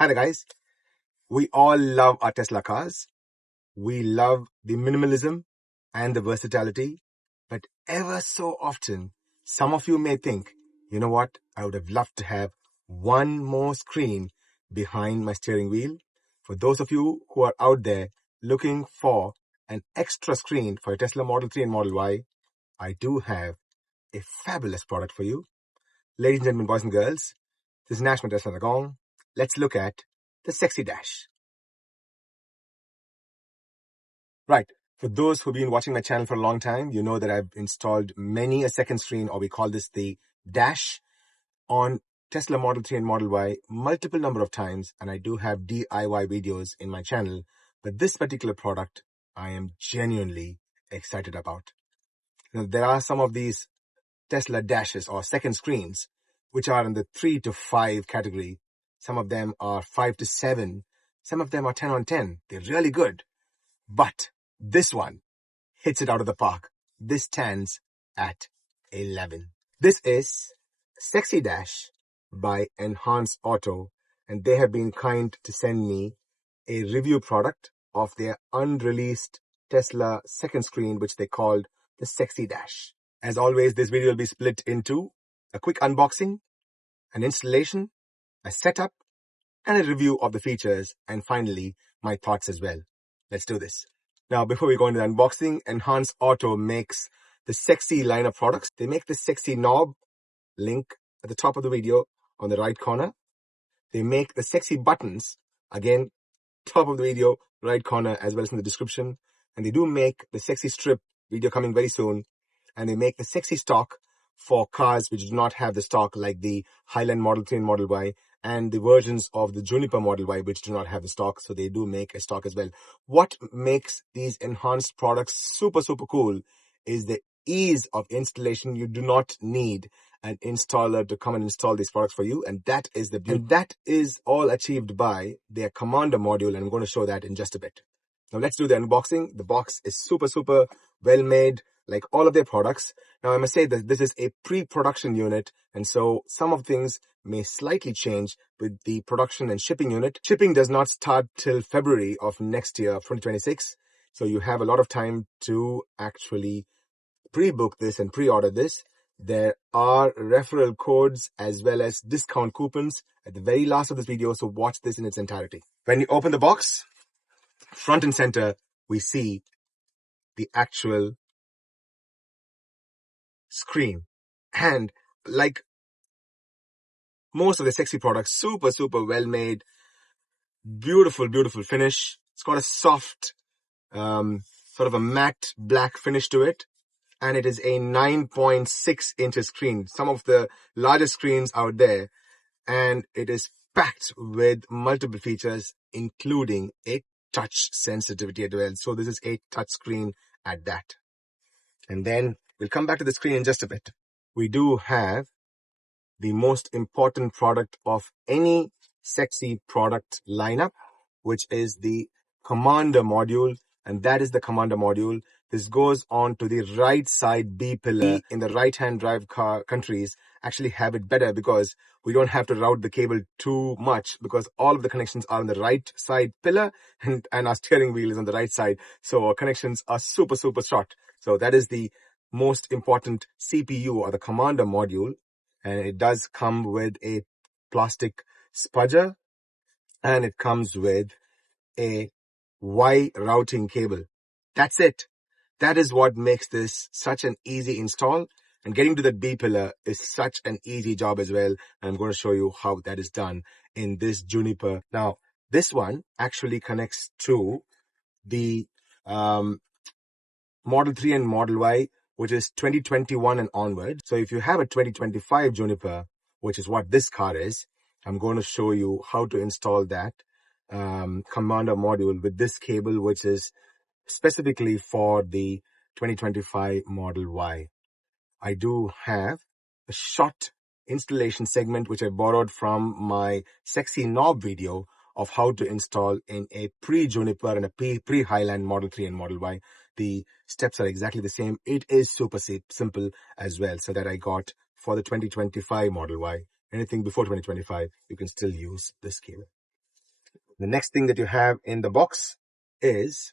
Hi there guys. We all love our Tesla cars. We love the minimalism and the versatility. But ever so often, some of you may think, you know what? I would have loved to have one more screen behind my steering wheel. For those of you who are out there looking for an extra screen for your Tesla Model 3 and Model Y, I do have a fabulous product for you. Ladies and gentlemen, boys and girls, this is Nash from Tesla Gong. Let's look at the S3XY Dash. Right. For those who've been watching my channel for a long time, you know that I've installed many a second screen, or we call this the Dash, on Tesla Model 3 and Model Y multiple number of times, and I do have DIY videos in my channel. But this particular product, I am genuinely excited about. Now, there are some of these Tesla Dashes or second screens, which are in the 3 to 5 category. Some of them are 5 to 7. Some of them are 10 on 10. They're really good. But this one hits it out of the park. This stands at 11. This is S3XY Dash by Enhanced Auto, and they have been kind to send me a review product of their unreleased Tesla second screen, which they called the S3XY Dash. As always, this video will be split into a quick unboxing, an installation, a setup, and a review of the features, and finally, my thoughts as well. Let's do this. Now, before we go into the unboxing, Enhanced Auto makes the S3XY line of products. They make the S3XY knob, link at the top of the video on the right corner. They make the S3XY buttons, again, top of the video, right corner, as well as in the description. And they do make the S3XY strip, video coming very soon. And they make the S3XY stock for cars which do not have the stock, like the Highland Model 3 and Model Y, and the versions of the Juniper Model Y which do not have the stock. So they do make a stock as well. What makes these enhanced products super cool is the ease of installation. You do not need an installer to come and install these products for you, and that is the beauty. And that is all achieved by their Commander module, and I'm going to show that in just a bit. Now let's do the unboxing. The box is super well made, like all of their products. Now I must say that this is a pre-production unit, and so some of things may slightly change with the production and shipping unit. Shipping does not start till February of next year, of 2026. So you have a lot of time to actually pre-book this and pre-order this. There are referral codes as well as discount coupons at the very last of this video, so watch this in its entirety. When you open the box, front and center, we see the actual screen. And like most of the S3XY products, super well made, beautiful finish. It's got a soft, sort of a matte black finish to it. And it is a 9.6 inch screen, some of the largest screens out there. And it is packed with multiple features, including a touch sensitivity as well. So this is a touch screen at that. And then we'll come back to the screen in just a bit. We do have the most important product of any S3XY product lineup, which is the Commander module. And that is the Commander module. This goes on to the right side B pillar. In the right-hand drive car countries actually have it better because we don't have to route the cable too much, because all of the connections are on the right side pillar and our steering wheel is on the right side. So our connections are super short. So that is the most important CPU, or the Commander module. And it does come with a plastic spudger, and it comes with a Y routing cable. That's it. That is what makes this such an easy install. And getting to the B pillar is such an easy job as well. And I'm going to show you how that is done in this Juniper. Now, this one actually connects to the Model 3 and Model Y, which is 2021 and onward. So if you have a 2025 Juniper, which is what this car is, I'm going to show you how to install that Commander module with this cable, which is specifically for the 2025 Model Y. I do have a short installation segment, which I borrowed from my S3XY knob video of how to install in a pre-Juniper and a pre-Highland Model 3 and Model Y. The steps are exactly the same. It is super simple as well, so that I got for the 2025 Model Y. Anything before 2025, you can still use this cable. The next thing that you have in the box is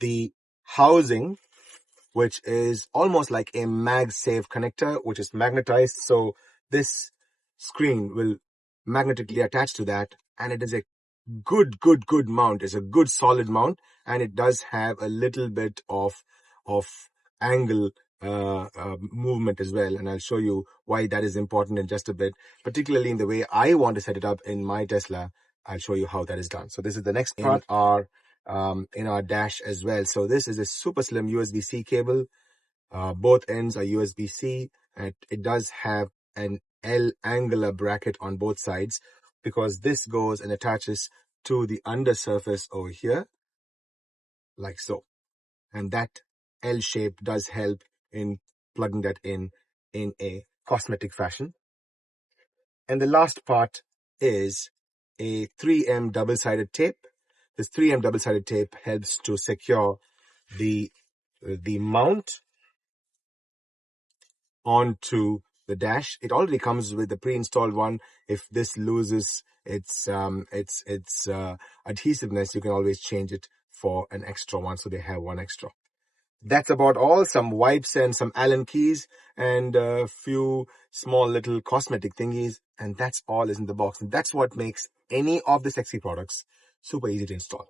the housing, which is almost like a MagSafe connector, which is magnetized. So this screen will magnetically attach to that, and it is a good mount. It's a good solid mount, and it does have a little bit of angle movement as well, and I'll show you why that is important in just a bit, particularly in the way I want to set it up in my Tesla. I'll show you how that is done. So this is the next part in our dash as well. So this is a super slim USB-C cable. Both ends are USB-C, and it does have an L angular bracket on both sides, because this goes and attaches to the undersurface over here, like so. And that L shape does help in plugging that in a cosmetic fashion. And the last part is a 3M double-sided tape. This 3M double-sided tape helps to secure the mount onto the dash. It already comes with the pre-installed one. If this loses its adhesiveness, you can always change it for an extra one, so they have one extra. That's about all. Some wipes and some Allen keys and a few small little cosmetic thingies, and that's all is in the box. And that's what makes any of the sexy products super easy to install.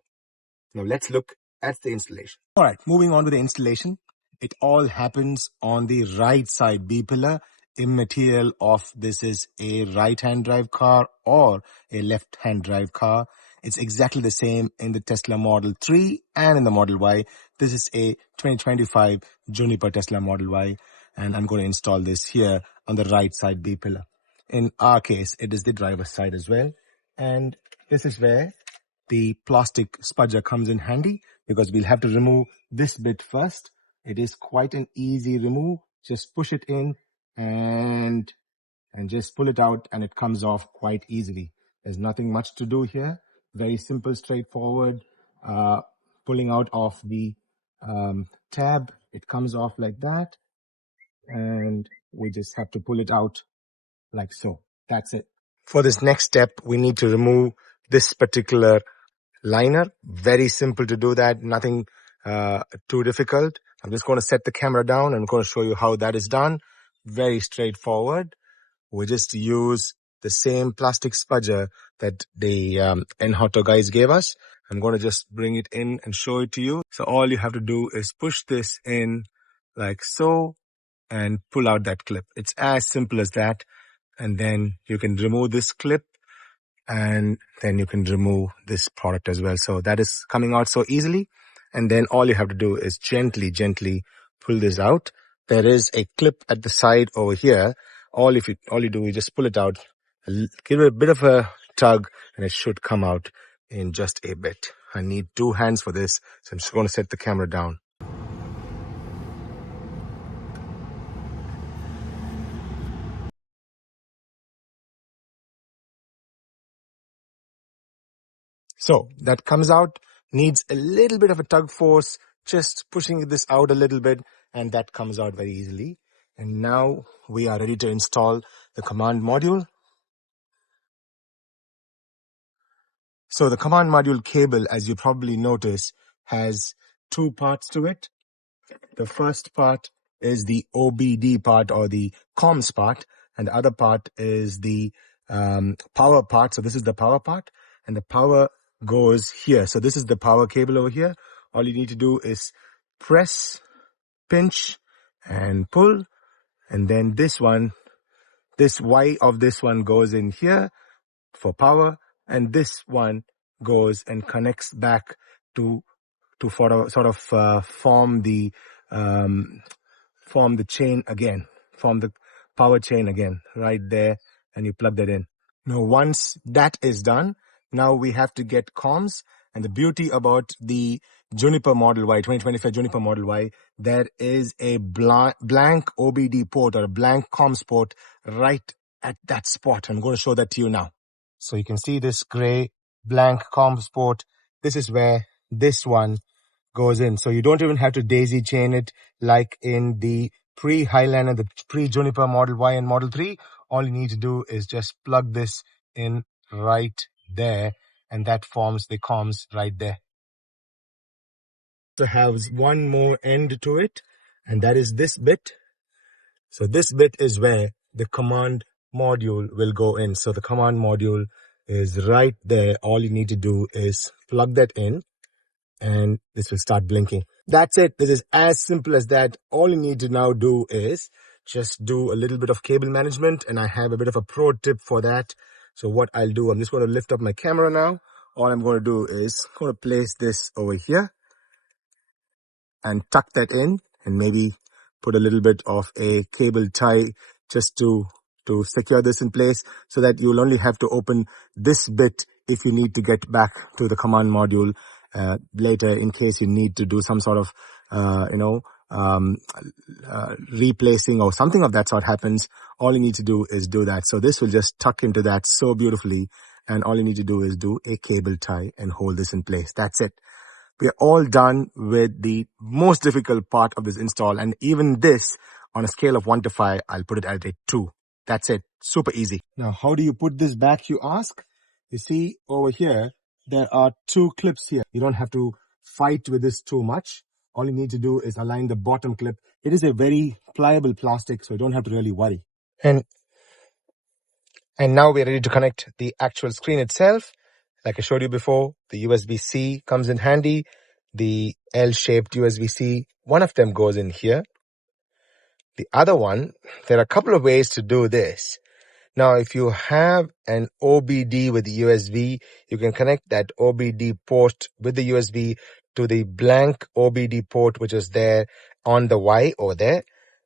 Now let's look at the installation. All right, moving on with the installation. It all happens on the right side B pillar, immaterial of this is a right-hand drive car or a left-hand drive car. It's exactly the same in the Tesla Model 3 and in the Model Y. This is a 2025 Juniper Tesla Model Y, and I'm going to install this here on the right side B pillar. In our case, it is the driver's side as well. And this is where the plastic spudger comes in handy, because we'll have to remove this bit first. It is quite an easy remove. Just push it in and just pull it out, and it comes off quite easily. There's nothing much to do here. Very simple, straightforward. Pulling out of the tab, it comes off like that, and we just have to pull it out like so. That's it. For this next step, we need to remove this particular liner. Very simple to do that, nothing too difficult. I'm just going to set the camera down and I'm going to show you how that is done. Very straightforward. We just use the same plastic spudger that the Enhoto guys gave us. I'm going to just bring it in and show it to you. So all you have to do is push this in like so and pull out that clip. It's as simple as that. And then you can remove this clip, and then you can remove this product as well. So that is coming out so easily. And then all you have to do is gently pull this out. There is a clip at the side over here. All you do is just pull it out, give it a bit of a tug, and it should come out in just a bit. I need 2 hands for this, so I'm just going to set the camera down. So that comes out, needs a little bit of a tug force, just pushing this out a little bit, and that comes out very easily. And now we are ready to install the command module. So the command module cable, as you probably notice, has 2 parts to it. The first part is the OBD part, or the comms part, and the other part is the power part. So this is the power part, and the power goes here. So this is the power cable over here. All you need to do is press, pinch, and pull, and then this Y of this one goes in here for power, and this one goes and connects back to sort of form the chain again, form the power chain again right there, and you plug that in. Now once that is done, now we have to get comms. And the beauty about the Juniper Model Y, 2025 Juniper Model Y, there is a blank OBD port, or a blank comms port right at that spot. I'm going to show that to you now. So you can see this gray blank comms port. This is where this one goes in. So you don't even have to daisy chain it like in the pre-Highland and the pre-Juniper Model Y and Model 3. All you need to do is just plug this in right there, and that forms the comms right there. So has one more end to it, and that is this bit. So this bit is where the command module will go in. So the command module is right there. All you need to do is plug that in and this will start blinking. That's it. This is as simple as that. All you need to now do is just do a little bit of cable management, and I have a bit of a pro tip for that. So what I'll do, I'm just going to lift up my camera now. All I'm going to do is going to place this over here and tuck that in, and maybe put a little bit of a cable tie just to secure this in place, so that you'll only have to open this bit if you need to get back to the command module later, in case you need to do some sort of replacing or something of that sort happens. All you need to do is do that. So this will just tuck into that so beautifully, and all you need to do is do a cable tie and hold this in place. That's it. We are all done with the most difficult part of this install, and even this, on a scale of 1 to 5, I'll put it at a 2. That's it. Super easy. Now, how do you put this back, you ask? You see over here, there are 2 clips here. You don't have to fight with this too much. All you need to do is align the bottom clip. It is a very pliable plastic, so you don't have to really worry. And now we're ready to connect the actual screen itself. Like I showed you before, the USB-C comes in handy. The L-shaped USB-C, one of them goes in here. The other one, there are a couple of ways to do this. Now, if you have an OBD with the USB, you can connect that OBD port with the USB to the blank OBD port, which is there on the Y over there.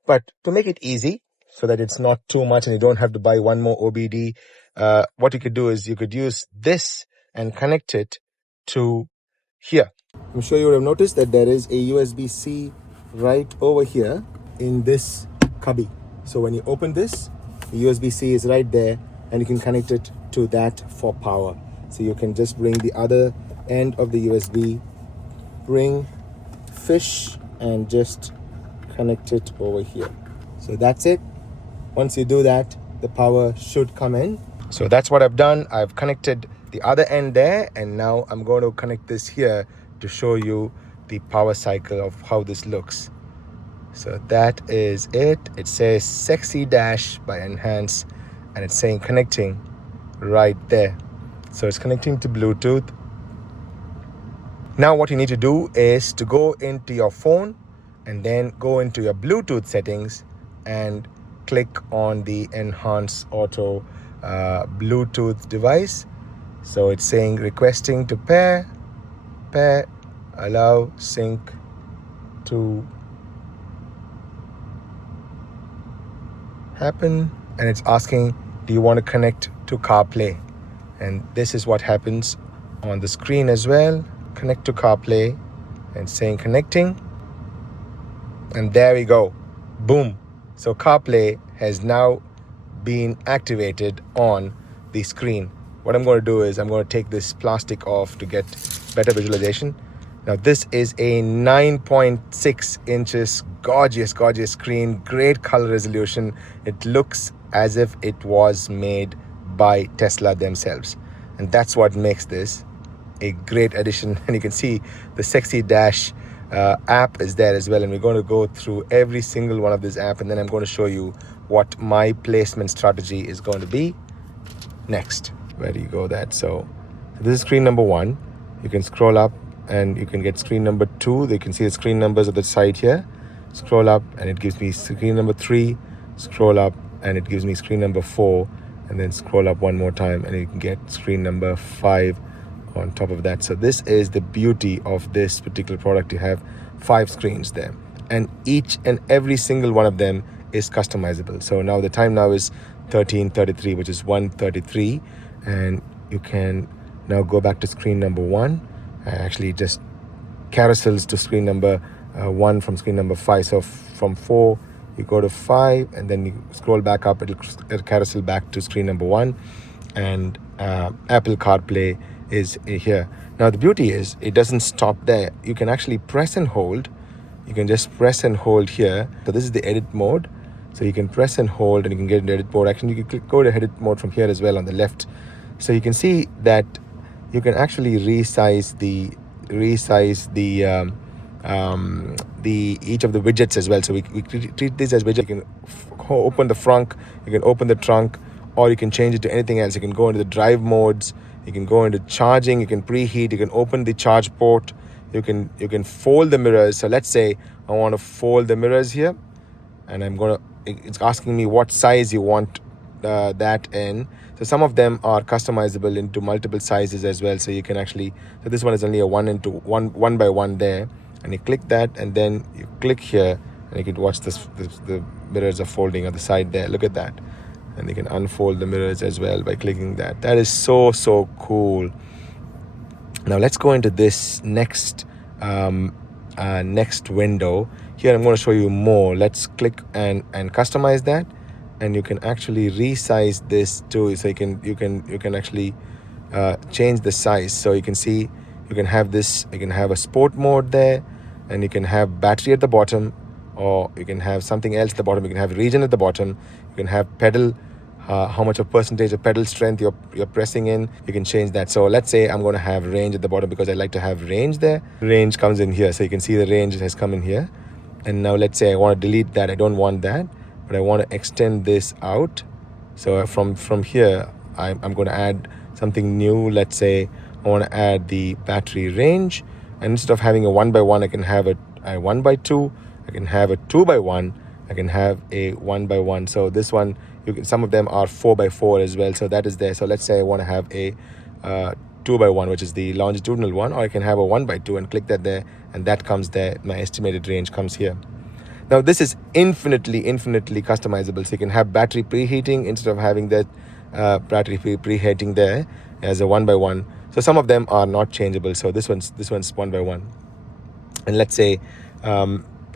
But to make it easy, so that it's not too much and you don't have to buy one more OBD, what you could do is you could use this and connect it to here. I'm sure you would have noticed that there is a USB-C right over here in this cubby. So when you open this, the USB-C is right there, and you can connect it to that for power. So you can just bring the other end of the USB, bring fish, and just connect it over here. So that's it. Once you do that, the power should come in. So that's what I've done. I've connected the other end there, and now I'm going to connect this here to show you the power cycle of how this looks. So that is it. It says S3XY Dash by Enhance, and it's saying connecting right there. So it's connecting to Bluetooth. Now what you need to do is to go into your phone and then go into your Bluetooth settings and click on the Enhance Auto Bluetooth device. So it's saying requesting to pair, allow sync to happen, and it's asking, do you want to connect to CarPlay? And this is what happens on the screen as well. Connect to CarPlay, and saying connecting, and there we go. Boom. So CarPlay has now been activated on the screen. What I'm going to do is I'm going to take this plastic off to get better visualization. Now this is a 9.6 inches gorgeous screen, great color resolution. It looks as if it was made by Tesla themselves, and that's what makes this a great addition. And you can see the S3XY Dash app is there as well, and we're going to go through every single one of this app, and then I'm going to show you what my placement strategy is going to be next. Where do you go that? So this is screen number 1. You can scroll up and you can get screen number 2. You can see the screen numbers at the side here. Scroll up and it gives me screen number 3. Scroll up and it gives me screen number 4, and then scroll up one more time and you can get screen number 5 on top of that. So this is the beauty of this particular product. You have 5 screens there, and each and every single one of them is customizable. So now the time now is 13:33, which is 1:33, and you can now go back to screen number 1. Actually just carousels to screen number 1 from screen number 5. So from 4 you go to 5, and then you scroll back up, it'll carousel back to screen number 1, and Apple CarPlay is here. Now the beauty is it doesn't stop there. You can actually press and hold. You can just press and hold here. So this is the edit mode. So you can press and hold and you can get into edit mode. Actually, you can go to edit mode from here as well on the left So you can see that you can actually resize the each of the widgets as well. So we treat this as widget. You can open the front, you can open the trunk, or you can change it to anything else. You can go into the drive modes, you can go into charging, you can preheat, you can open the charge port, you can fold the mirrors. So let's say I want to fold the mirrors here, and it's asking me what size you want that in. So some of them are customizable into multiple sizes as well. So you can actually, so this one is only a one by one there, and you click that, and then you click here, and you can watch the mirrors are folding on the side there. Look at that. And you can unfold the mirrors as well by clicking that. That is so cool. Now let's go into this next next window. Here I'm going to show you more. Let's click and customize that, and you can actually resize this too. So you can actually change the size. So you can see you can have this. You can have a sport mode there, and you can have battery at the bottom, or you can have something else at the bottom. You can have region at the bottom. You can have pedal, how much of percentage of pedal strength you're pressing in. You can change that. So let's say I'm going to have range at the bottom because I like to have range there. Range comes in here, so you can see the range has come in here. And now let's say I want to delete that. I don't want that, but I want to extend this out. So from here, I'm going to add something new. Let's say I want to add the battery range, and instead of having a 1 by 1, I can have a 1 by 2. I can have a 2 by 1. I can have a 1 by 1. So this one, some of them are 4 by 4 as well. So that is there. So let's say I want to have a 2 by 1, which is the longitudinal one, or I can have a 1 by 2 and click that there, and that comes there. My estimated range comes here. Now this is infinitely customizable. So you can have battery preheating instead of having that battery preheating there as a 1 by 1. So some of them are not changeable. So this one's 1 by 1. And let's say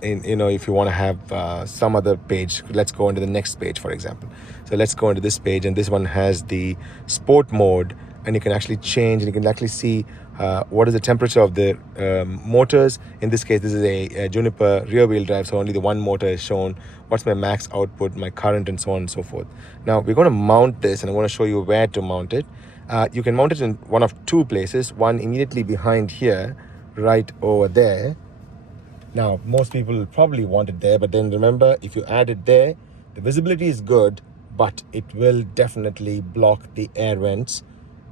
if you want to have some other page, let's go into the next page, for example. So let's go into this page, and this one has the sport mode, and you can actually change, and you can actually see what is the temperature of the motors. In this case, this is a Juniper rear wheel drive, so only the one motor is shown. What's my max output, my current, and so on and so forth. Now we're going to mount this, and I'm going to show you where to mount it. You can mount it in one of two places, one immediately behind here, right over there. Now, most people will probably want it there, but then remember, if you add it there, the visibility is good, but it will definitely block the air vents.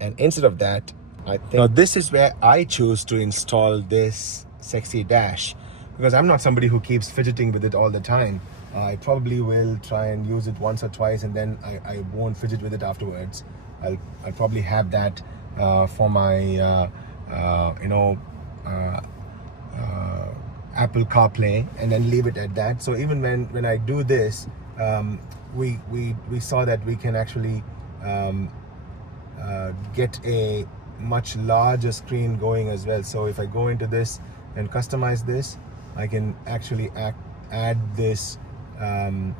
And instead of that, I think... Now, this is where I choose to install this sexy dash, because I'm not somebody who keeps fidgeting with it all the time. I probably will try and use it once or twice, and then I won't fidget with it afterwards. I'll probably have that for my, Apple CarPlay, and then leave it at that. So even when I do this, we saw that we can actually get a much larger screen going as well. So if I go into this and customize this, I can actually add this and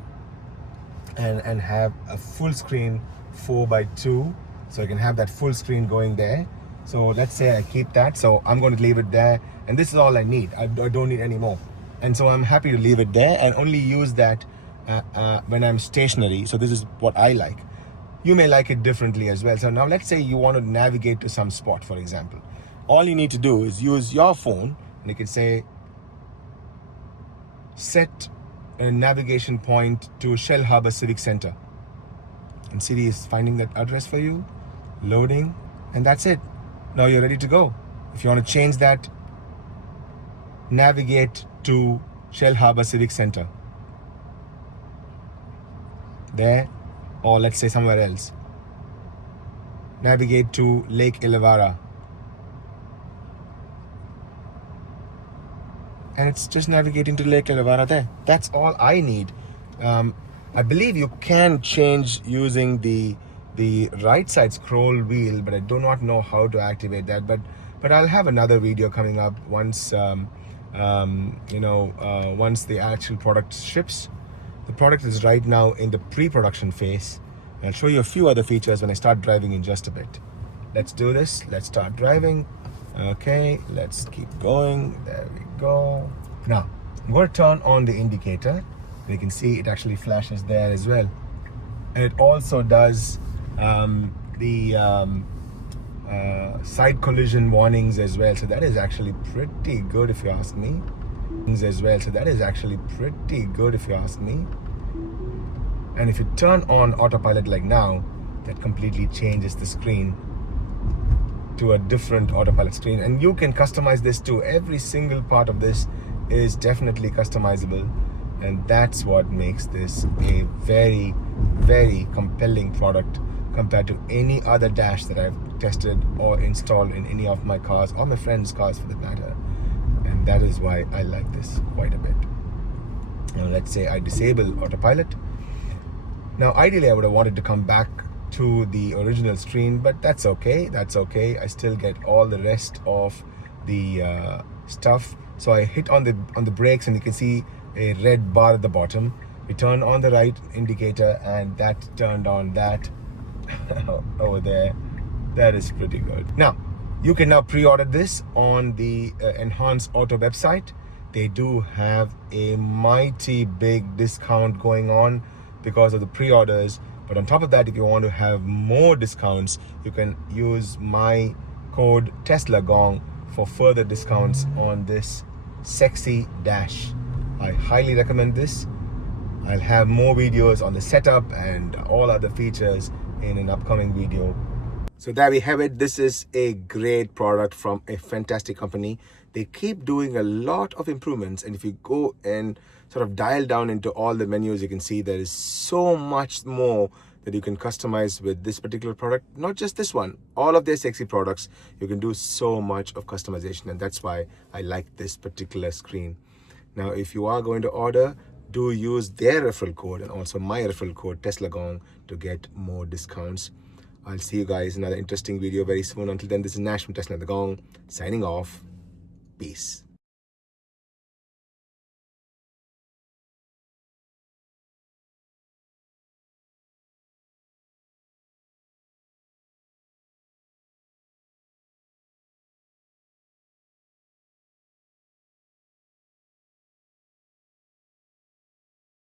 have a full screen 4:2. So I can have that full screen going there. So let's say I keep that. So I'm going to leave it there. And this is all I need. I don't need any more. And so I'm happy to leave it there and only use that when I'm stationary. So this is what I like. You may like it differently as well. So now let's say you want to navigate to some spot, for example. All you need to do is use your phone, and you can say, set a navigation point to Shell Harbour Civic Center. And Siri is finding that address for you, loading, and that's it. Now you're ready to go. If you want to change that, navigate to Shell Harbour Civic Center. There, or let's say somewhere else. Navigate to Lake Illawarra. And it's just navigating to Lake Illawarra there. That's all I need. I believe you can change using the right side scroll wheel, but I do not know how to activate that. But I'll have another video coming up once once the actual product ships. The product is right now in the pre-production phase. I'll show you a few other features when I start driving in just a bit. Let's do this. Let's start driving. Okay, let's keep going. There we go. Now, I'm going to turn on the indicator. You can see it actually flashes there as well. And it also does the side collision warnings as well. So that is actually pretty good if you ask me. As well. So that is actually pretty good if you ask me. And if you turn on autopilot like now, that completely changes the screen to a different autopilot screen. And you can customize this too. Every single part of this is definitely customizable. And that's what makes this a very, very compelling product compared to any other dash that I've tested or installed in any of my cars or my friends' cars for that matter. And that is why I like this quite a bit. Now let's say I disable autopilot. Now ideally I would have wanted to come back to the original screen, but that's okay. That's okay. I still get all the rest of the stuff. So I hit on the brakes and you can see a red bar at the bottom. We turn on the right indicator and that turned on that over there. That is pretty good. Now you can now pre-order this on the Enhanced Auto website. They do have a mighty big discount going on because of the pre-orders. But on top of that, if you want to have more discounts, you can use my code TESLAGONG for further discounts on this sexy dash. I highly recommend this. I'll have more videos on the setup and all other features in an upcoming video. So there we have it. This is a great product from a fantastic company. They keep doing a lot of improvements, and if you go and sort of dial down into all the menus, you can see there is so much more that you can customize with this particular product. Not just this one, all of their sexy products, you can do so much of customization, and that's why I like this particular screen. Now, if you are going to order, do use their referral code and also my referral code TESLAGONG to get more discounts. I'll see you guys in another interesting video very soon. Until then, this is Nash from Tesla the Gong, signing off. Peace.